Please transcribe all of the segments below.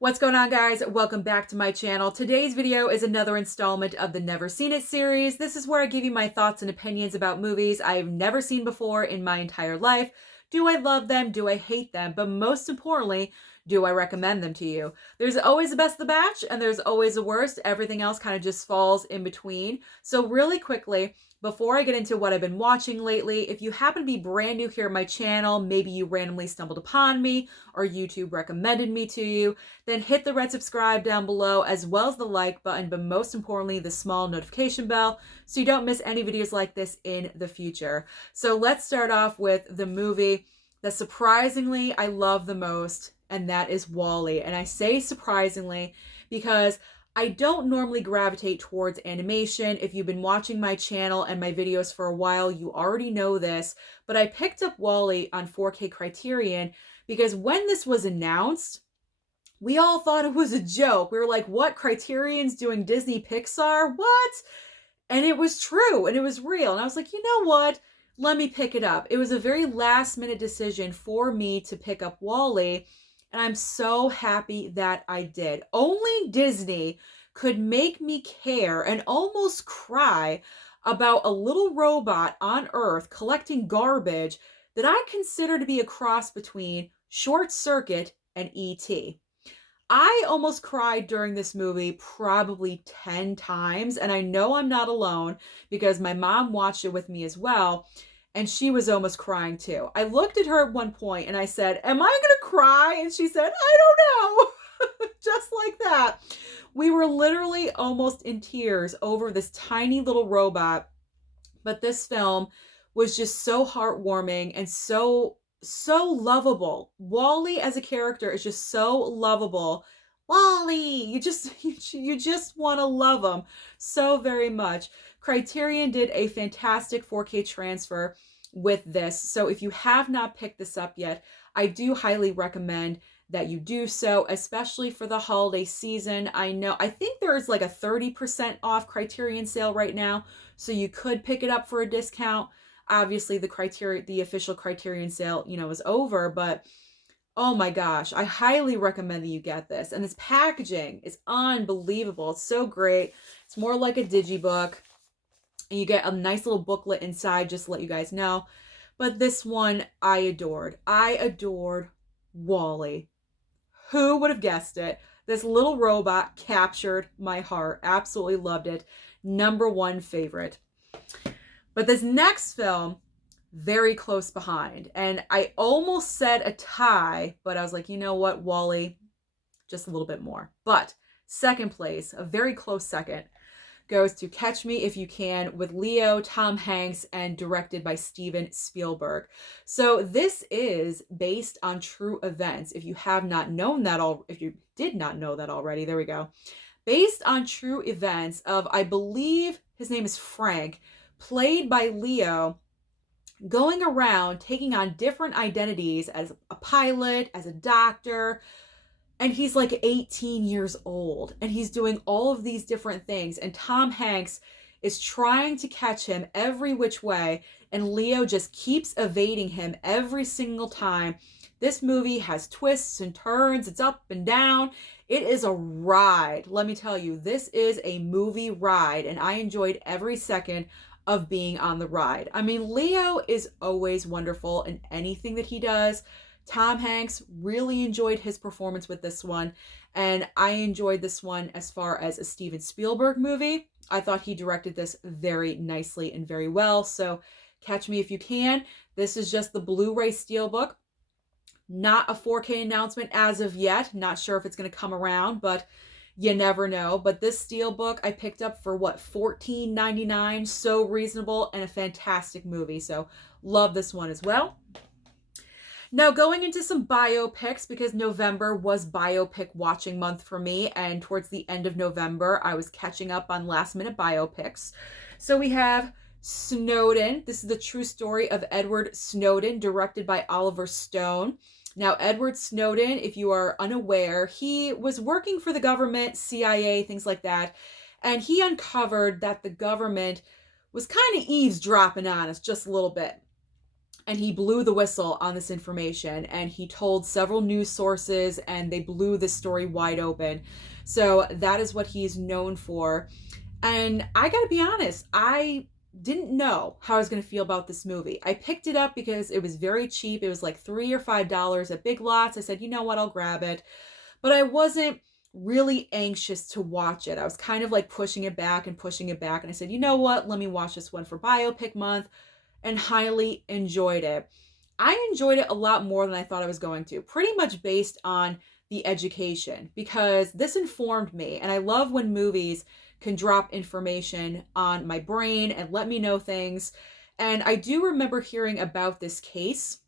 What's going on, guys? Welcome back to my channel. Today's video is another installment of the Never Seen It series. This is where I give you my thoughts and opinions about movies I've never seen before in my entire life. Do I love them? Do I hate them? But most importantly, do I recommend them to you? There's always the best of the batch and there's always the worst. Everything else kind of just falls in between. So really quickly, before I get into what I've been watching lately, if you happen to be brand new here at my channel, maybe you randomly stumbled upon me or YouTube recommended me to you, then hit the red subscribe down below as well as the like button, but most importantly, the small notification bell so you don't miss any videos like this in the future. So let's start off with the movie that surprisingly I love the most, and that is WALL-E. And I say surprisingly because I don't normally gravitate towards animation. If you've been watching my channel and my videos for a while, you already know this, but I picked up WALL-E on 4K Criterion because when this was announced, we all thought it was a joke. We were like, what? Criterion's doing Disney Pixar? What? And it was true and it was real. And I was like, you know what? Let me pick it up. It was a very last minute decision for me to pick up WALL-E. And I'm so happy that I did. Only Disney could make me care and almost cry about a little robot on Earth collecting garbage that I consider to be a cross between Short Circuit and E.T. I almost cried during this movie probably 10 times, and I know I'm not alone because my mom watched it with me as well, and she was almost crying too. I looked at her at one point and I said, am I gonna cry? And she said, I don't know. Just like that. We were literally almost in tears over this tiny little robot, but this film was just so heartwarming and so lovable. WALL-E as a character is just so lovable. WALL-E, you just want to love him so very much. Criterion did a fantastic 4K transfer with this, so if you have not picked this up yet, I do highly recommend that you do so, especially for the holiday season. I think there is like a 30% off Criterion sale right now, so you could pick it up for a discount. Obviously, the official Criterion sale, is over, but oh my gosh, I highly recommend that you get this. And this packaging is unbelievable. It's so great. It's more like a digibook. And you get a nice little booklet inside, just to let you guys know. But this one, I adored. I adored WALL-E. Who would have guessed it? This little robot captured my heart. Absolutely loved it. #1 favorite. But this next film, very close behind. And I almost said a tie, but I was like, you know what, WALL-E, just a little bit more. But second place, a very close second, goes to Catch Me If You Can with Leo, Tom Hanks, and directed by Steven Spielberg. So this is based on true events. If you have not known that, if you did not know that already, there we go. Based on true events of, I believe his name is Frank, played by Leo, going around taking on different identities as a pilot, as a doctor, and he's like 18 years old and he's doing all of these different things, and Tom Hanks is trying to catch him every which way, and Leo just keeps evading him every single time. This movie has twists and turns. It's up and down. It is a ride. Let me tell you, this is a movie ride, and I enjoyed every second of being on the ride. I mean, Leo is always wonderful in anything that he does. Tom Hanks, really enjoyed his performance with this one, and I enjoyed this one as far as a Steven Spielberg movie. I thought he directed this very nicely and very well, so Catch Me If You Can. This is just the Blu-ray Steelbook. Not a 4K announcement as of yet. Not sure if it's going to come around, but you never know. But this Steelbook I picked up for what, $14.99? So reasonable and a fantastic movie. So love this one as well. Now going into some biopics, because November was biopic watching month for me, and towards the end of November I was catching up on last minute biopics. So we have Snowden. This is the true story of Edward Snowden, directed by Oliver Stone. Now, Edward Snowden, if you are unaware, he was working for the government, CIA, things like that, and he uncovered that the government was kind of eavesdropping on us just a little bit. and he blew the whistle on this information, and he told several news sources, and they blew this story wide open. So that is what he's known for. And I gotta be honest, I didn't know how I was gonna feel about this movie. I picked it up because it was very cheap. It was like $3 or $5 at Big Lots. I said, you know what, I'll grab it. But I wasn't really anxious to watch it. I was kind of like pushing it back and pushing it back. And I said, you know what, let me watch this one for Biopic Month, and highly enjoyed it. I enjoyed it a lot more than I thought I was going to, pretty much based on the education, because this informed me. And I love when movies can drop information on my brain and let me know things. And I do remember hearing about this case,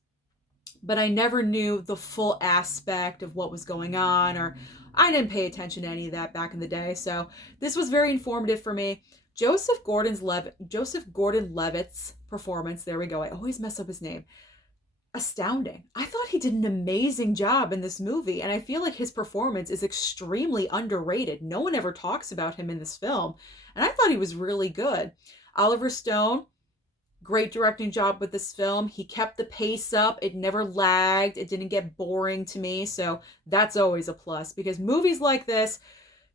but I never knew the full aspect of what was going on, or I didn't pay attention to any of that back in the day. So this was very informative for me. Joseph Gordon-Levitt's performance, there we go, I always mess up his name, astounding. I thought he did an amazing job in this movie, and I feel like his performance is extremely underrated. No one ever talks about him in this film, and I thought he was really good. Oliver Stone, great directing job with this film. He kept the pace up. It never lagged. It didn't get boring to me, so that's always a plus, because movies like this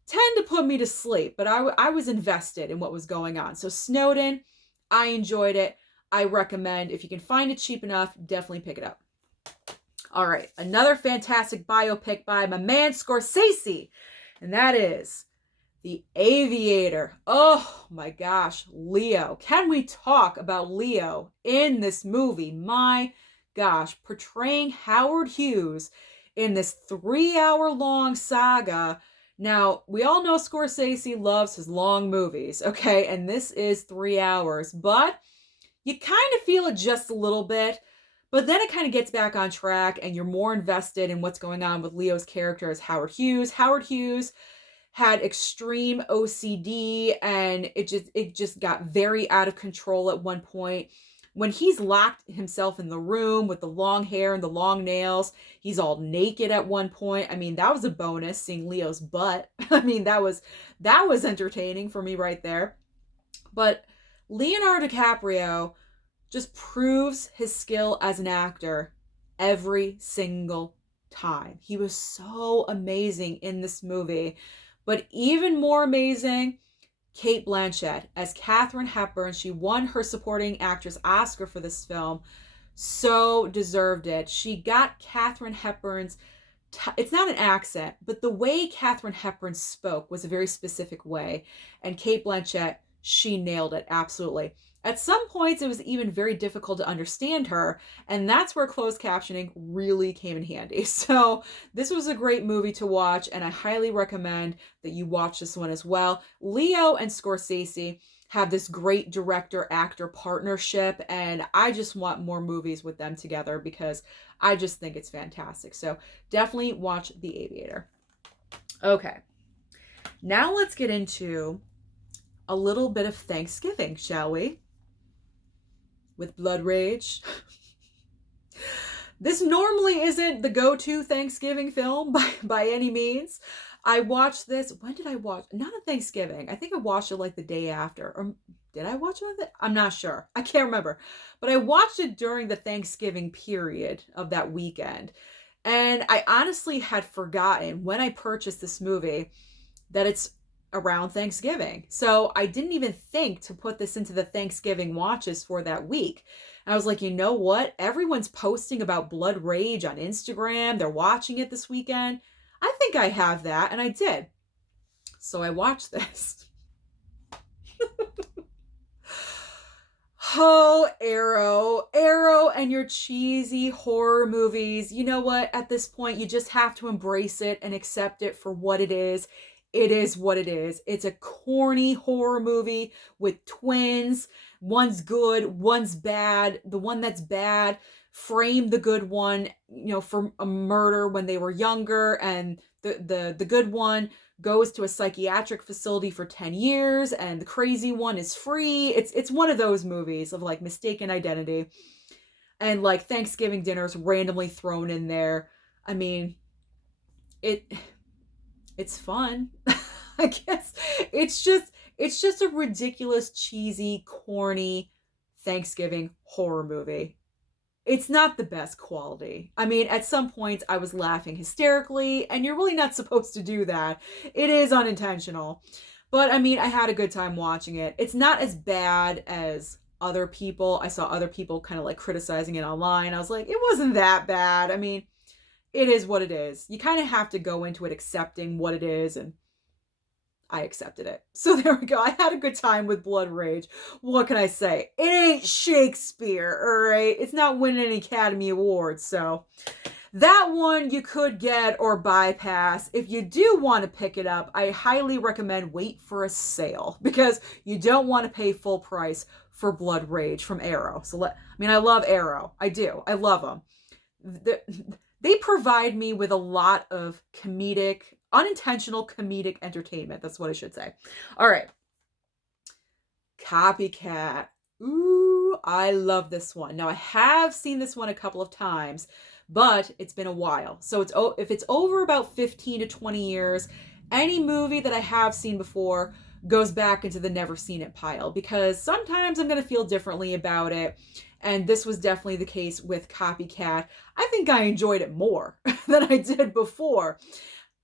tend to put me to sleep, but I was invested in what was going on. So Snowden, I enjoyed it. I recommend, if you can find it cheap enough, definitely pick it up. All right, another fantastic biopic by my man Scorsese, and that is The Aviator. Oh my gosh, Leo. Can we talk about Leo in this movie? My gosh, portraying Howard Hughes in this 3-hour-long saga. Now, we all know Scorsese loves his long movies, okay? And this is 3 hours, but you kind of feel it just a little bit, but then it kind of gets back on track, and you're more invested in what's going on with Leo's character as Howard Hughes. Howard Hughes had extreme OCD, and it just got very out of control at one point. When he's locked himself in the room with the long hair and the long nails, he's all naked at one point. I mean, that was a bonus, seeing Leo's butt. I mean, that was entertaining for me right there. But Leonardo DiCaprio just proves his skill as an actor every single time. He was so amazing in this movie. But even more amazing, Cate Blanchett as Katharine Hepburn. She won her supporting actress Oscar for this film. So deserved it. She got Katharine Hepburn's, it's not an accent, but the way Katharine Hepburn spoke was a very specific way. And Cate Blanchett, she nailed it, absolutely. At some points, it was even very difficult to understand her, and that's where closed captioning really came in handy. So this was a great movie to watch, and I highly recommend that you watch this one as well. Leo and Scorsese have this great director-actor partnership, and I just want more movies with them together because I just think it's fantastic. So definitely watch The Aviator. Okay, now let's get into a little bit of Thanksgiving, shall we? With Blood Rage. This normally isn't the go-to Thanksgiving film by any means. I watched this, when did I watch? Not on Thanksgiving. I think I watched it like the day after. Or did I watch it on I'm not sure. I can't remember. But I watched it during the Thanksgiving period of that weekend. And I honestly had forgotten when I purchased this movie that it's around Thanksgiving. So I didn't even think to put this into the Thanksgiving watches for that week. And I was like, you know what? Everyone's posting about Blood Rage on Instagram. They're watching it this weekend. I think I have that. And I did. So I watched this. Oh, Arrow and your cheesy horror movies. You know what? At this point, you just have to embrace it and accept it for what it is. It is what it is. It's a corny horror movie with twins. One's good, one's bad. The one that's bad framed the good one, for a murder when they were younger, and the good one goes to a psychiatric facility for 10 years, and the crazy one is free. It's one of those movies of like mistaken identity, and like Thanksgiving dinners randomly thrown in there. I mean, it's fun. I guess it's just a ridiculous, cheesy, corny Thanksgiving horror movie. it's not the best quality. I mean, at some points I was laughing hysterically, and you're really not supposed to do that. It is unintentional. But I mean, I had a good time watching it. It's not as bad as other people. I saw other people kind of like criticizing it online. I was like, it wasn't that bad. I mean, it is what it is. You kind of have to go into it accepting what it is, and I accepted it. So there we go. I had a good time with Blood Rage. What can I say? It ain't Shakespeare, all right? It's not winning any Academy Awards, so that one you could get or bypass. If you do want to pick it up, I highly recommend wait for a sale because you don't want to pay full price for Blood Rage from Arrow. I mean, I love Arrow. I do. I love them. They provide me with a lot of unintentional comedic entertainment. That's what I should say. All right. Copycat. Ooh, I love this one. Now, I have seen this one a couple of times, but it's been a while. So if it's over about 15 to 20 years, any movie that I have seen before goes back into the never seen it pile because sometimes I'm going to feel differently about it. And this was definitely the case with Copycat. I think I enjoyed it more than I did before.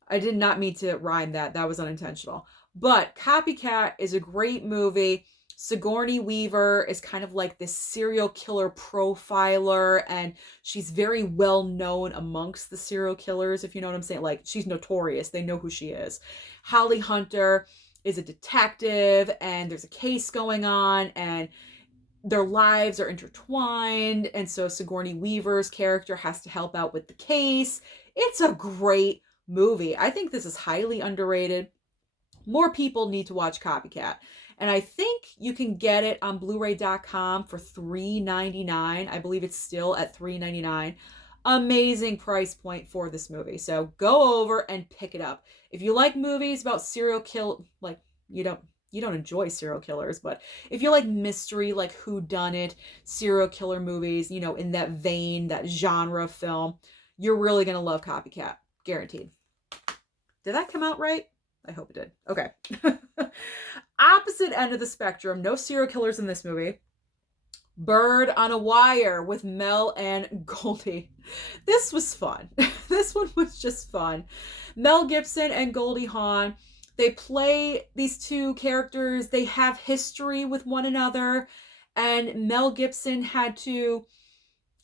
I did not mean to rhyme that. That was unintentional. But Copycat is a great movie. Sigourney Weaver is kind of like this serial killer profiler, and she's very well known amongst the serial killers, if you know what I'm saying. Like, she's notorious. They know who she is. Holly Hunter is a detective, and there's a case going on, and their lives are intertwined, and so Sigourney Weaver's character has to help out with the case. It's a great movie. I think this is highly underrated. More people need to watch Copycat. And I think you can get it on blu-ray.com for $3.99. I believe it's still at $3.99. Amazing price point for this movie. So go over and pick it up. If you like movies about you don't enjoy serial killers, but if you like mystery, like whodunit, serial killer movies, in that vein, that genre of film, you're really going to love Copycat. Guaranteed. Did that come out right? I hope it did. Okay. Opposite end of the spectrum. No serial killers in this movie. Bird on a Wire with Mel and Goldie. This was fun. This one was just fun. Mel Gibson and Goldie Hawn. They play these two characters. They have history with one another. And Mel Gibson had to,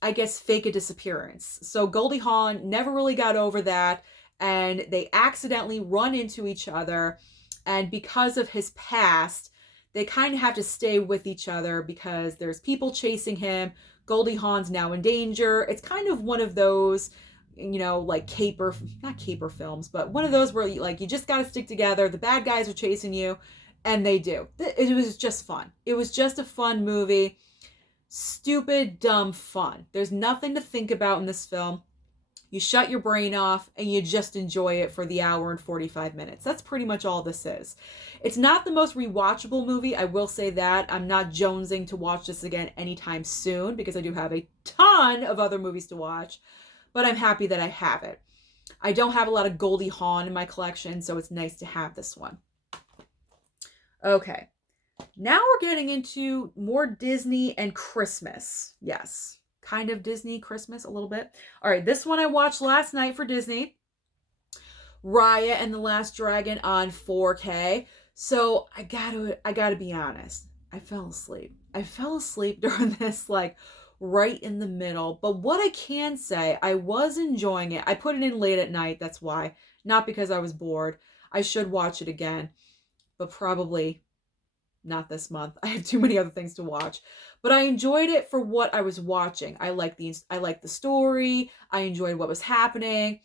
I guess, fake a disappearance. So Goldie Hawn never really got over that. And they accidentally run into each other. And because of his past, they kind of have to stay with each other because there's people chasing him. Goldie Hawn's now in danger. It's kind of one of those, like not caper films, but one of those where you just got to stick together. The bad guys are chasing you, and they do. It was just fun. It was just a fun movie. Stupid, dumb fun. There's nothing to think about in this film. You shut your brain off and you just enjoy it for the hour and 45 minutes. That's pretty much all this is. It's not the most rewatchable movie. I will say that. I'm not jonesing to watch this again anytime soon because I do have a ton of other movies to watch, but I'm happy that I have it. I don't have a lot of Goldie Hawn in my collection, so it's nice to have this one. Okay. Now we're getting into more Disney and Christmas. Yes. Kind of Disney Christmas a little bit. All right, this one I watched last night for Disney. Raya and the Last Dragon on 4K. So I gotta be honest. I fell asleep. I fell asleep during this, right in the middle. But what I can say, I was enjoying it. I put it in late at night. That's why. Not because I was bored. I should watch it again, but probably not this month. I have too many other things to watch. But I enjoyed it for what I was watching. I liked the story. I enjoyed what was happening.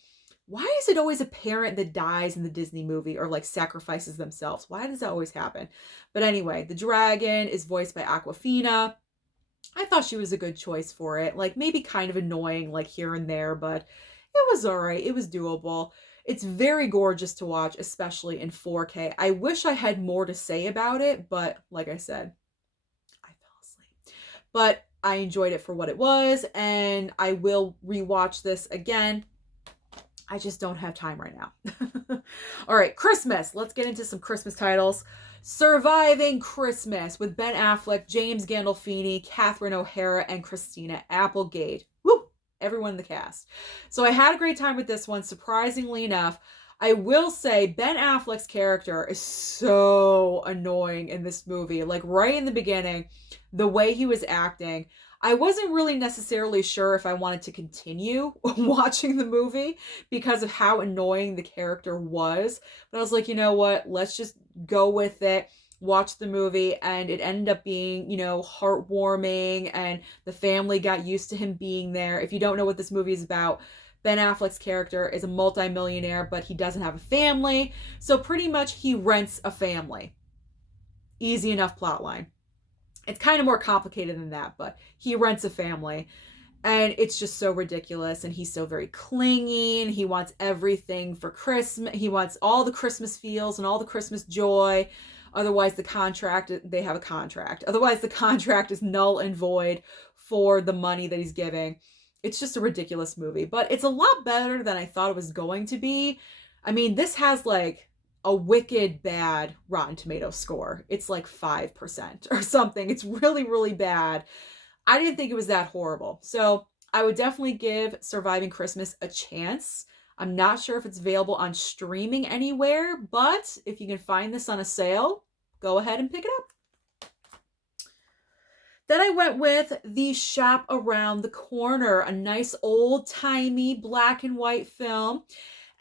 Why is it always a parent that dies in the Disney movie or sacrifices themselves? Why does that always happen? But anyway, the dragon is voiced by Awkwafina. I thought she was a good choice for it. Maybe kind of annoying here and there, but it was all right. It was doable. It's very gorgeous to watch, especially in 4K. I wish I had more to say about it, but like I said, I fell asleep. But I enjoyed it for what it was, and I will rewatch this again. I just don't have time right now. All right, Christmas. Let's get into some Christmas titles. Surviving Christmas with Ben Affleck, James Gandolfini, Catherine O'Hara, and Christina Applegate. Woo! Everyone in the cast. So I had a great time with this one, surprisingly enough. I will say Ben Affleck's character is so annoying in this movie. Like right in the beginning, the way he was acting, I wasn't really necessarily sure if I wanted to continue watching the movie because of how annoying the character was. But I was like, you know what? Let's just go with it. Watch the movie, and it ended up being, heartwarming, and the family got used to him being there. If you don't know what this movie is about, Ben Affleck's character is a multimillionaire, but he doesn't have a family. So pretty much he rents a family. Easy enough plotline. It's kind of more complicated than that, but he rents a family. And it's just so ridiculous. And he's so very clingy. And he wants everything for Christmas. He wants all the Christmas feels and all the Christmas joy. Otherwise, they have a contract. Otherwise, the contract is null and void for the money that he's giving. It's just a ridiculous movie. But it's a lot better than I thought it was going to be. I mean, this has like a wicked bad Rotten Tomatoes score. It's like 5% or something. It's really, really bad. I didn't think it was that horrible. So I would definitely give Surviving Christmas a chance. I'm not sure if it's available on streaming anywhere, but if you can find this on a sale, go ahead and pick it up. Then I went with The Shop Around the Corner, a nice old-timey black and white film.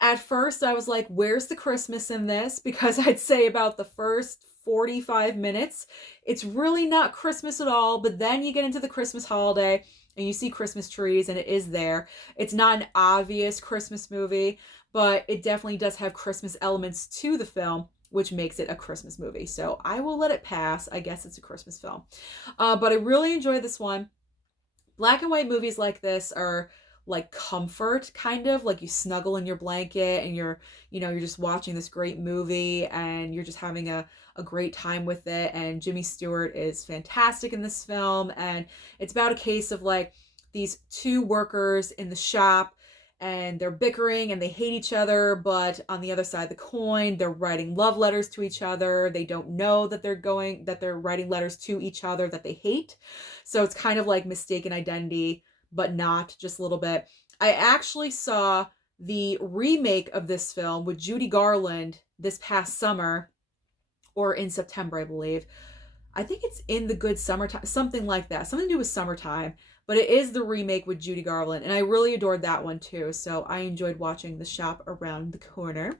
At first, I was like, where's the Christmas in this? Because I'd say about the first 45 minutes, it's really not Christmas at all. But then you get into the Christmas holiday and you see Christmas trees and it is there. It's not an obvious Christmas movie, but it definitely does have Christmas elements to the film, which makes it a Christmas movie. So I will let it pass. I guess it's a Christmas film. But I really enjoyed this one. Black and white movies like this are like comfort, kind of like you snuggle in your blanket and you're just watching this great movie and you're just having a great time with it. And Jimmy Stewart is fantastic in this film. And it's about a case of like these two workers in the shop and they're bickering and they hate each other. But on the other side of the coin, they're writing love letters to each other. They don't know that they're writing letters to each other that they hate. So it's kind of like mistaken identity, but not, just a little bit. I actually saw the remake of this film with Judy Garland this past summer, or in September, I believe. I think it's In the Good Summertime, something like that. Something to do with summertime, but it is the remake with Judy Garland, and I really adored that one too, so I enjoyed watching The Shop Around the Corner.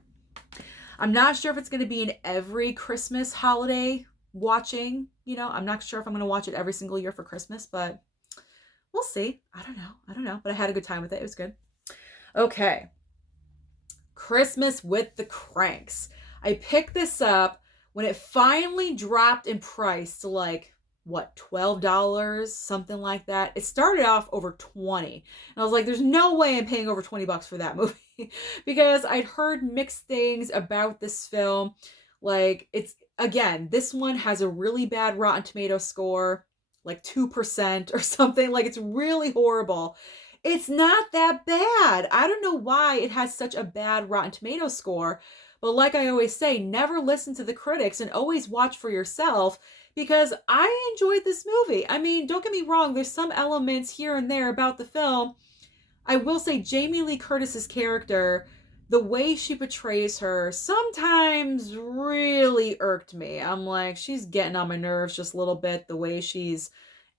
I'm not sure if it's going to be in every Christmas holiday watching, I'm not sure if I'm going to watch it every single year for Christmas, but we'll see. I don't know. But I had a good time with it. It was good. Okay. Christmas with the Kranks. I picked this up when it finally dropped in price to like, what, $12? Something like that. It started off over 20. And I was like, there's no way I'm paying over $20 for that movie. Because I'd heard mixed things about this film. Like, this one has a really bad Rotten Tomatoes score, like 2% or something. Like, it's really horrible. It's not that bad. I don't know why it has such a bad Rotten Tomatoes score, but like I always say, never listen to the critics and always watch for yourself, because I enjoyed this movie. I mean, don't get me wrong, there's some elements here and there about the film. I will say Jamie Lee Curtis's character, the way she portrays her sometimes really irked me. I'm like, she's getting on my nerves just a little bit, the way she's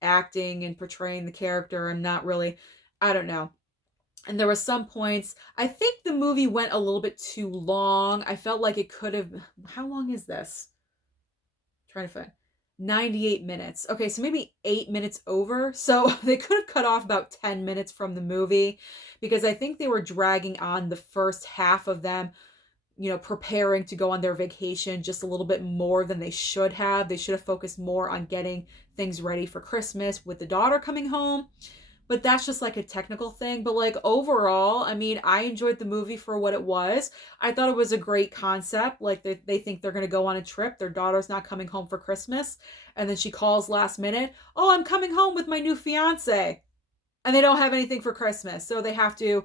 acting and portraying the character. I don't know. And there were some points, I think the movie went a little bit too long. I felt like it could have, how long is this? I'm trying to find 98 minutes. Okay, so maybe 8 minutes over. So they could have cut off about 10 minutes from the movie, because I think they were dragging on the first half of them, preparing to go on their vacation just a little bit more than they should have. They should have focused more on getting things ready for Christmas with the daughter coming home. But that's just like a technical thing. But like overall, I mean, I enjoyed the movie for what it was. I thought it was a great concept. Like they think they're going to go on a trip. Their daughter's not coming home for Christmas. And then she calls last minute. Oh, I'm coming home with my new fiance. And they don't have anything for Christmas. So they have to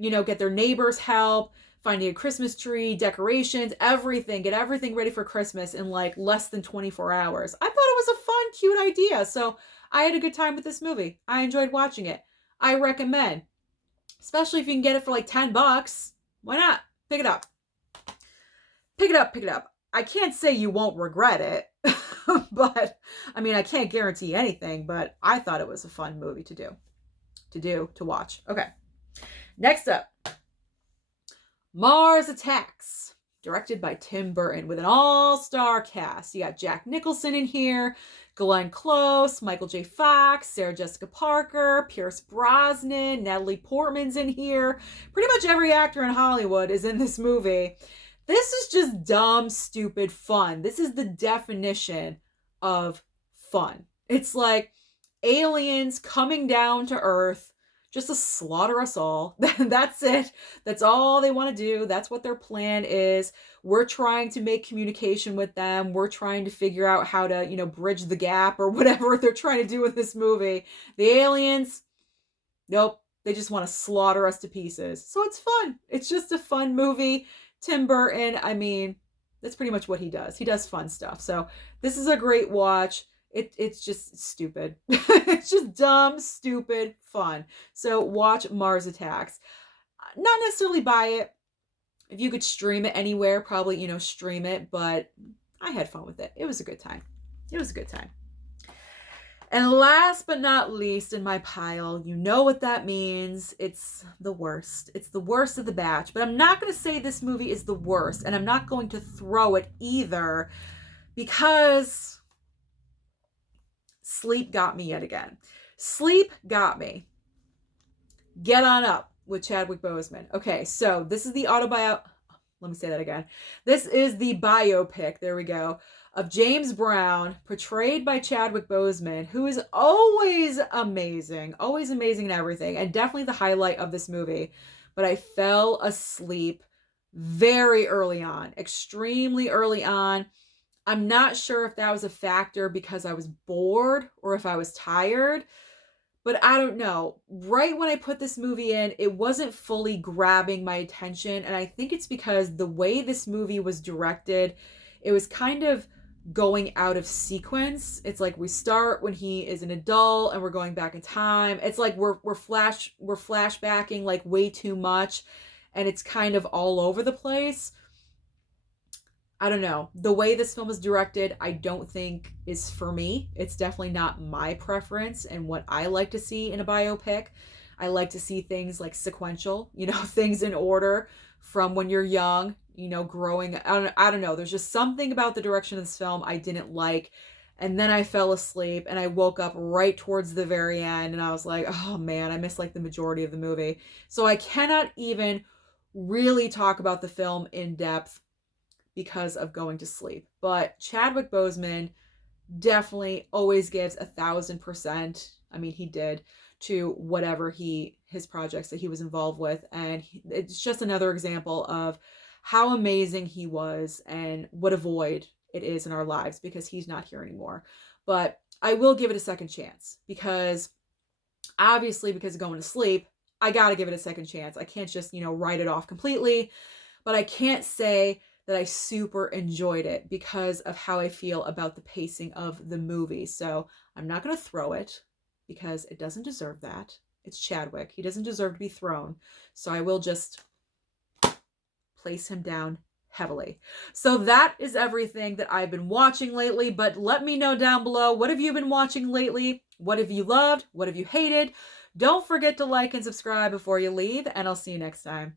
get their neighbors help, finding a Christmas tree, decorations, everything, get everything ready for Christmas in like less than 24 hours. I thought it was a fun, cute idea. So I had a good time with this movie. I enjoyed watching it. I recommend, especially if you can get it for like $10. Why not? Pick it up. Pick it up, pick it up. I can't say you won't regret it, but I mean, I can't guarantee anything, but I thought it was a fun movie to watch. Okay. Next up, Mars Attacks, directed by Tim Burton with an all-star cast. You got Jack Nicholson in here, Glenn Close, Michael J. Fox, Sarah Jessica Parker, Pierce Brosnan, Natalie Portman's in here. Pretty much every actor in Hollywood is in this movie. This is just dumb, stupid fun. This is the definition of fun. It's like aliens coming down to Earth just to slaughter us all. That's it. That's all they want to do. That's what their plan is. We're trying to make communication with them. We're trying to figure out how to, bridge the gap or whatever they're trying to do with this movie. The aliens, nope. They just want to slaughter us to pieces. So it's fun. It's just a fun movie. Tim Burton, I mean, that's pretty much what he does. He does fun stuff. So this is a great watch. It's just stupid. It's just dumb, stupid fun. So watch Mars Attacks. Not necessarily buy it. If you could stream it anywhere, probably, stream it. But I had fun with it. It was a good time. It was a good time. And last but not least in my pile, you know what that means. It's the worst. It's the worst of the batch. But I'm not going to say this movie is the worst. And I'm not going to throw it either. Because Sleep got me yet again. Sleep got me. Get On Up with Chadwick Boseman. Okay, so this is the let me say that again. This is the biopic, there we go, of James Brown, portrayed by Chadwick Boseman, who is always amazing in everything, and definitely the highlight of this movie. But I fell asleep very early on, extremely early on. I'm not sure if that was a factor because I was bored or if I was tired, but I don't know. Right when I put this movie in, it wasn't fully grabbing my attention, and I think it's because the way this movie was directed, it was kind of going out of sequence. It's like we start when he is an adult and we're going back in time. It's like we're flashbacking like way too much, and it's kind of all over the place. I don't know. The way this film is directed, I don't think is for me. It's definitely not my preference and what I like to see in a biopic. I like to see things like sequential, things in order from when you're young, growing. I don't know. There's just something about the direction of this film I didn't like. And then I fell asleep and I woke up right towards the very end and I was like, oh man, I missed like the majority of the movie. So I cannot even really talk about the film in depth because of going to sleep. But Chadwick Boseman definitely always gives 1,000%. I mean, he did to whatever his projects that he was involved with. And it's just another example of how amazing he was and what a void it is in our lives because he's not here anymore. But I will give it a second chance because obviously because of going to sleep, I got to give it a second chance. I can't just, write it off completely, but I can't say that I super enjoyed it because of how I feel about the pacing of the movie. So I'm not going to throw it because it doesn't deserve that. It's Chadwick. He doesn't deserve to be thrown. So I will just place him down heavily. So that is everything that I've been watching lately, but let me know down below, what have you been watching lately? What have you loved? What have you hated? Don't forget to like and subscribe before you leave, and I'll see you next time.